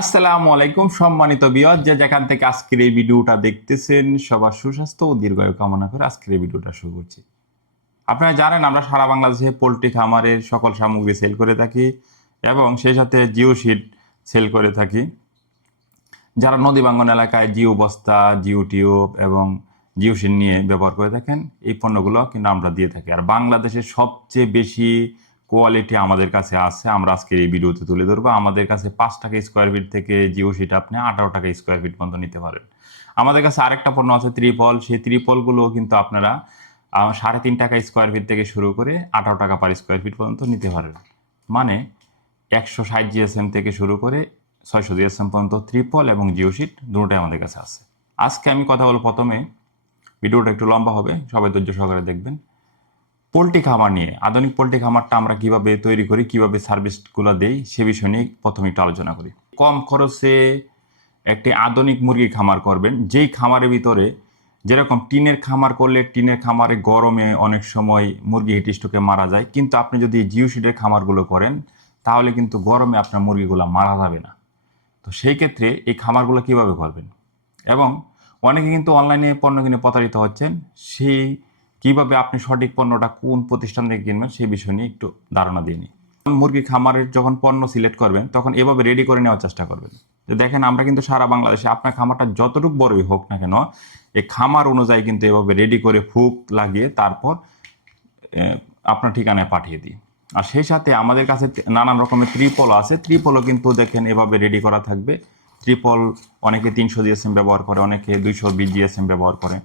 আসসালামু আলাইকুম সম্মানিত বিয়দ যে যেখান থেকে আজকের এই ভিডিওটা দেখতেছেন, সবার সুস্বাস্থ্য ও দীর্ঘায়ু কামনা করে আজকের এই ভিডিওটা শুরু করছি। আপনারা জানেন, আমরা সারা বাংলাদেশে পোলট্রি খামারের সকল সামগ্রী সেল করে থাকি এবং সেই সাথে জিও শিট সেল করে থাকি। যারা নদী বাঙ্গন এলাকায় জিও বস্তা, জিও টিউব এবং জিও শিট নিয়ে ব্যবহার করে থাকেন, এই পণ্যগুলো কিন্তু আমরা দিয়ে থাকি। আর বাংলাদেশের সবচেয়ে বেশি কোয়ালিটি আমাদের কাছে আছে, আমরা আজকের এই ভিডিওতে তুলে ধরবো। আমাদের কাছে পাঁচ টাকা স্কোয়ার ফিট থেকে জিও শিট আপনি আঠারো টাকা স্কোয়ার ফিট পর্যন্ত নিতে পারেন। আমাদের কাছে আরেকটা পণ্য আছে ত্রিপল। সেই ত্রিপলগুলো কিন্তু আপনারা সাড়ে তিন টাকা স্কোয়ার ফিট থেকে শুরু করে আঠারো টাকা পার স্কোয়ার ফিট পর্যন্ত নিতে পারবেন মানে একশো ষাট জিএসএম থেকে শুরু করে ছয়শো জিএসএম পর্যন্ত ত্রিপল এবং জিও শিট দুটোটাই আমাদের কাছে আছে। আজকে আমি কথা বলব প্রথমে, ভিডিওটা একটু লম্বা হবে, সবাই ধৈর্য সহকারে দেখবেন। পোলট্রি খামার নিয়ে। আধুনিক পোলট্রি খামারটা আমরা কীভাবে তৈরি করি, কীভাবে সার্ভিসগুলো দেই, সে বিষয় নিয়ে প্রথমে একটু আলোচনা করি। কম খরচে একটি আধুনিক মুরগি খামার করবেন। যেই খামারের ভিতরে যেরকম টিনের খামার করলে টিনের খামারে গরমে অনেক সময় মুরগি হিটিস্টোকে মারা যায়, কিন্তু আপনি যদি জিও শিটের খামারগুলো করেন, তাহলে কিন্তু গরমে আপনার মুরগিগুলো মারা যাবে না। তো সেই ক্ষেত্রে এই খামারগুলো কীভাবে করবেন? এবং অনেকে কিন্তু অনলাইনে পণ্য কিনে প্রতারিত হচ্ছেন, সেই কীভাবে আপনি সঠিক পণ্যটা কোন প্রতিষ্ঠান থেকে কিনবেন সেই বিষয় নিয়ে একটু ধারণা দিয়ে নিই। মুরগি খামারের যখন পণ্য সিলেক্ট করবেন, তখন এভাবে রেডি করে নেওয়ার চেষ্টা করবেন। দেখেন, আমরা কিন্তু সারা বাংলাদেশে আপনার খামারটা যতটুকু বড়ই হোক না কেন এই খামার অনুযায়ী কিন্তু এভাবে রেডি করে ফুক লাগিয়ে তারপর আপনার ঠিকানায় পাঠিয়ে দিই। আর সেই সাথে আমাদের কাছে নানান রকমের ত্রিপল আছে। ত্রিপলও কিন্তু দেখেন এভাবে রেডি করা থাকবে। ত্রিপল অনেকে তিনশো জিএসএম ব্যবহার করে, অনেকে দুইশো বিশ জিএসএম ব্যবহার করে।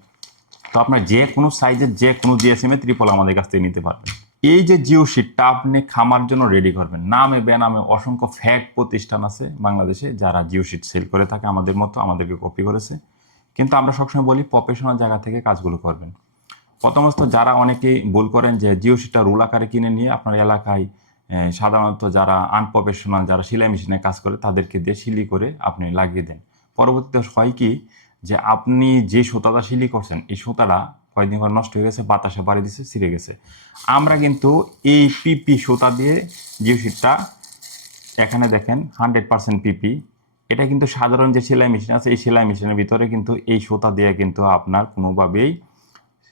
তো আপনার যে কোনো সাইজের যে কোনো জিএসএম ত্রিপল আমাদের কাছ থেকে নিতে পারবেন। এই যে জিও শিটটা আপনি খামার জন্য রেডি করবেন। নামে, বেনামে অসংখ্য ফ্যাক প্রতিষ্ঠান আছে বাংলাদেশে যারা জিও শিট সেল করে থাকে আমাদের মতো, আমাদেরকে কপি করেছে। কিন্তু আমরা সবসময় বলি প্রফেশনাল জায়গা থেকে কাজগুলো করবেন। প্রথমত যারা অনেকেই ভুল করেন যে জিও শিটটা রুল আকারে কিনে নিয়ে আপনার এলাকায় সাধারণত যারা আনপ্রফেশনাল যারা সেলাই মেশিনে কাজ করে তাদেরকে দিয়ে সিলি করে আপনি লাগিয়ে দেন। পরবর্তীতে হয় কি যে আপনি যে সুতাটা শিলি করছেন, এই সুতাটা কয়েকদিন পর নষ্ট হয়ে গেছে, বাতাসে বাড়ি দিছে, ছিঁড়ে গেছে। আমরা কিন্তু এই পিপি সুতা দিয়ে জিও শিটটা, এখানে দেখেন হান্ড্রেড পার্সেন্ট পিপি এটা কিন্তু সাধারণ যে সেলাই মেশিন আছে, এই সেলাই মেশিনের ভিতরে কিন্তু এই সুতা দিয়ে কিন্তু আপনার কোনোভাবেই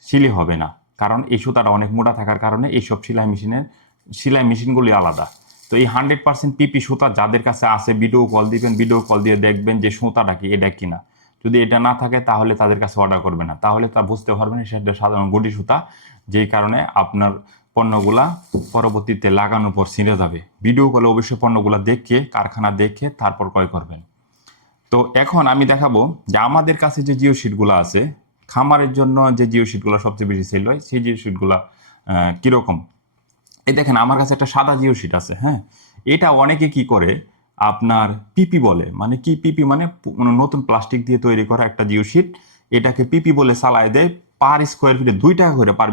সিলি হবে না। কারণ এই সুতাটা অনেক মোটা থাকার কারণে এইসব সেলাই মেশিনের, সেলাই মেশিনগুলি আলাদা। তো এই হান্ড্রেড পার্সেন্ট পিপি সুতা যাদের কাছে আছে ভিডিও কল দিবেন ভিডিও কল দিয়ে দেখবেন যে সুতাটা কি, এটা কিনা। যদি এটা না থাকে, তাহলে তাদের কাছে অর্ডার করবে না। তাহলে তা বুঝতে পারবেন সেটা সাধারণ গুটি সুতা যেই কারণে আপনার পণ্যগুলা পরবর্তীতে লাগানোর পর ছিঁড়ে যাবে। ভিডিও কলে অবশ্যই পণ্যগুলা দেখে, কারখানা দেখে, তারপর ক্রয় করবেন। তো এখন আমি দেখাবো যে আমাদের কাছে যে জিও শিটগুলো আছে, খামারের জন্য যে জিও শিটগুলো সবচেয়ে বেশি সেল হয়, সেই জিও শিটগুলো কীরকম? এই দেখেন, আমার কাছে একটা সাদা জিও শিট আছে হ্যাঁ? এটা অনেকে কি করে আপনার পিপি বলে মানে কি পিপি মানে মানে নতুন প্লাস্টিক দিয়ে তৈরি করা একটা জিও শিট। এটাকে পিপি বলে চালায় দেয় পার স্কোয়ার ফিটে দুই টাকা করে পার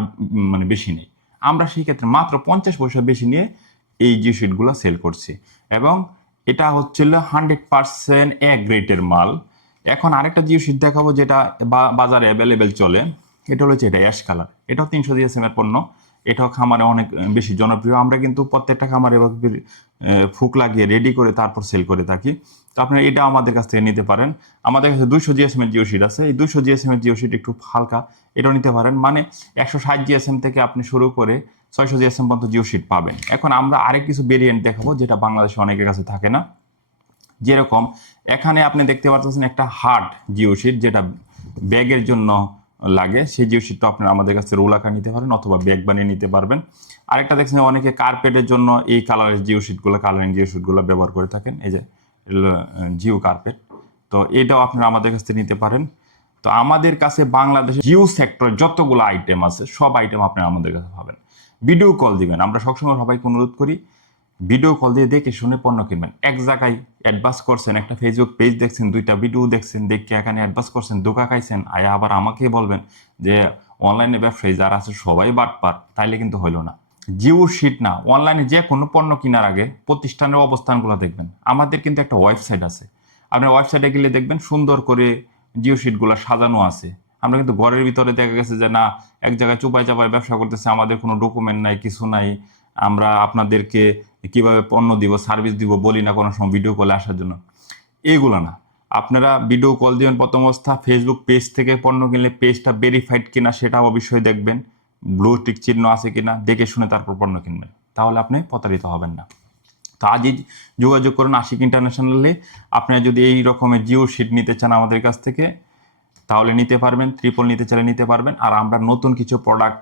মানে বেশি নেই আমরা সেই ক্ষেত্রে মাত্র পঞ্চাশ পয়সা বেশি নিয়ে এই জিও শিটগুলো সেল করছি। এবং এটা হচ্ছিল হান্ড্রেড পার্সেন্ট এ গ্রেটের মাল। এখন আরেকটা জিও শিট দেখাবো যেটা বাজারে অ্যাভেলেবেল চলে। এটা হচ্ছে এটা অ্যাশ কালার এটাও তিনশো জিএসএম এর পণ্য। এটাও খামারে অনেক বেশি জনপ্রিয়। আমরা কিন্তু প্রত্যেকটা খামারে আহ, ফুক লাগিয়ে রেডি করে তারপর সেল করে থাকি। তো আপনারা এটা আমাদের কাছ থেকে নিতে পারেন। আমাদের কাছে দুশো জিএসএম এর জিও শিট আছে। এই দুশো জিএসএম এর জিও শিট একটু হালকা এটাও নিতে পারেন। মানে একশো ষাট জিএসএম থেকে আপনি শুরু করে ছয়শো জিএসএম পর্যন্ত জিও শিট পাবেন। এখন আমরা আরেক কিছু ভেরিয়েন্ট দেখাবো যেটা বাংলাদেশে অনেকের কাছে থাকে না। যেরকম এখানে আপনি দেখতে পাচ্ছেন একটা হার্ড জিও শিট যেটা ব্যাগের জন্য লাগে সেই জিও শিটটা আপনারা আমাদের কাছে রোল আকার নিতে পারেন অথবা ব্যাগ বানিয়ে নিতে পারবেন। আরেকটা দেখছেন অনেকে কার্পেটের জন্য এই কালারের জিও শিটগুলো কালারিং জিও শিটগুলো ব্যবহার করে থাকেন। এই যে জিও কার্পেট তো এটাও আপনারা আমাদের কাছ থেকে নিতে পারেন। তো আমাদের কাছে বাংলাদেশে জিও সেক্টর যতগুলো আইটেম আছে, সব আইটেম আপনারা আমাদের কাছে পাবেন। ভিডিও কল দিবেন। আমরা সবসময় সবাইকে অনুরোধ করি ভিডিও কল দিয়ে দেখে শুনে পণ্য কিনবেন। এক জায়গায় অ্যাডভান্স করছেন, একটা ফেসবুক পেজ দেখছেন, দুইটা ভিডিও দেখছেন, দেখে এখানে অ্যাডভান্স করছেন দোকা খাইছেন, আয়া আবার আমাকে বলবেন যে অনলাইনে ব্যবসায়ী যারা আছে সবাই বাটপার, তাইলে কিন্তু হইল না। জিও শিট না অনলাইনে যে কোনো পণ্য কেনার আগে প্রতিষ্ঠানের অবস্থানগুলো দেখবেন। আমাদের কিন্তু একটা ওয়েবসাইট আছে। আপনার ওয়েবসাইটে গেলে দেখবেন সুন্দর করে জিও শিটগুলো সাজানো আছে। আমরা কিন্তু ঘরের ভিতরে দেখা গেছে যে না, এক জায়গায় চুপায় চাপায় ব্যবসা করতেছে, আমাদের কোনো ডকুমেন্ট নাই, কিছু নাই। আমরা আপনাদেরকে কীভাবে পণ্য দিব সার্ভিস দিব, বলি না কোনো সময় ভিডিও কলে আসার জন্য। এইগুলো না। আপনারা ভিডিও কল দিবেন প্রথম অবস্থা ফেসবুক পেজ থেকে পণ্য কিনলে পেজটা ভেরিফাইড কিনা সেটা অবশ্যই দেখবেন। ব্লু টিক চিহ্ন আছে কিনা, দেখে শুনে তারপর পণ্য কিনবেন। তাহলে আপনি প্রতারিত হবেন না। তো আজই যোগাযোগ করুন আশিক ইন্টারন্যাশনালে আপনারা যদি এই রকমের জিও শিট নিতে চান আমাদের কাছ থেকে, তাহলে নিতে পারবেন ত্রিপল নিতে চাইলে নিতে পারবেন। আর আমরা নতুন কিছু প্রোডাক্ট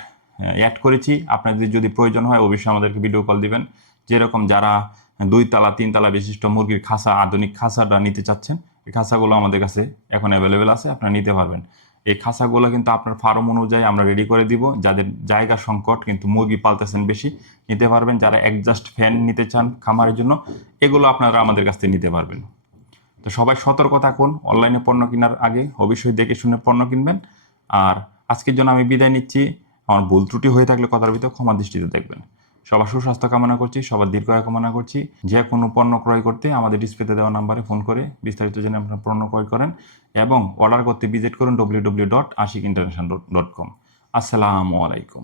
অ্যাড করেছি। আপনাদের যদি প্রয়োজন হয়, অবশ্যই আমাদেরকে ভিডিও কল দিবেন। যেরকম যারা দুই তালা, তিন তালা বিশিষ্ট মুরগির খাসা, আধুনিক খাসাটা নিতে চাচ্ছেন, এই খাসাগুলো আমাদের কাছে এখন অ্যাভেলেবেল আছে, আপনারা নিতে পারবেন। এই খাসাগুলো কিন্তু আপনার ফার্ম অনুযায়ী আমরা রেডি করে দিব, যাদের জায়গা সংকট, কিন্তু মুরগি পালতেছেন বেশি, নিতে পারবেন। যারা অ্যাডজাস্ট ফ্যান নিতে চান খামারের জন্য, এগুলো আপনারা আমাদের কাছ থেকে নিতে পারবেন। তো সবাই সতর্ক থাকুন অনলাইনে পণ্য কেনার আগে, অবশ্যই দেখে শুনে পণ্য কিনবেন। আর আজকের জন্য আমি বিদায় নিচ্ছি। আমার ভুল ত্রুটি হয়ে থাকলে কথার ভিতর ক্ষমা দৃষ্টিতে দেখবেন। সবার সুস্বাস্থ্য কামনা করছি, সবার দীর্ঘ কামনা করছি। যে কোনো পণ্য ক্রয় করতে আমাদের ডিসপ্লেতে দেওয়া নাম্বারে ফোন করে বিস্তারিত জেনে আপনার পণ্য ক্রয় করেন এবং অর্ডার করতে ভিজিট করুন W W dot Ashiq international dot com আসসালামু আলাইকুম।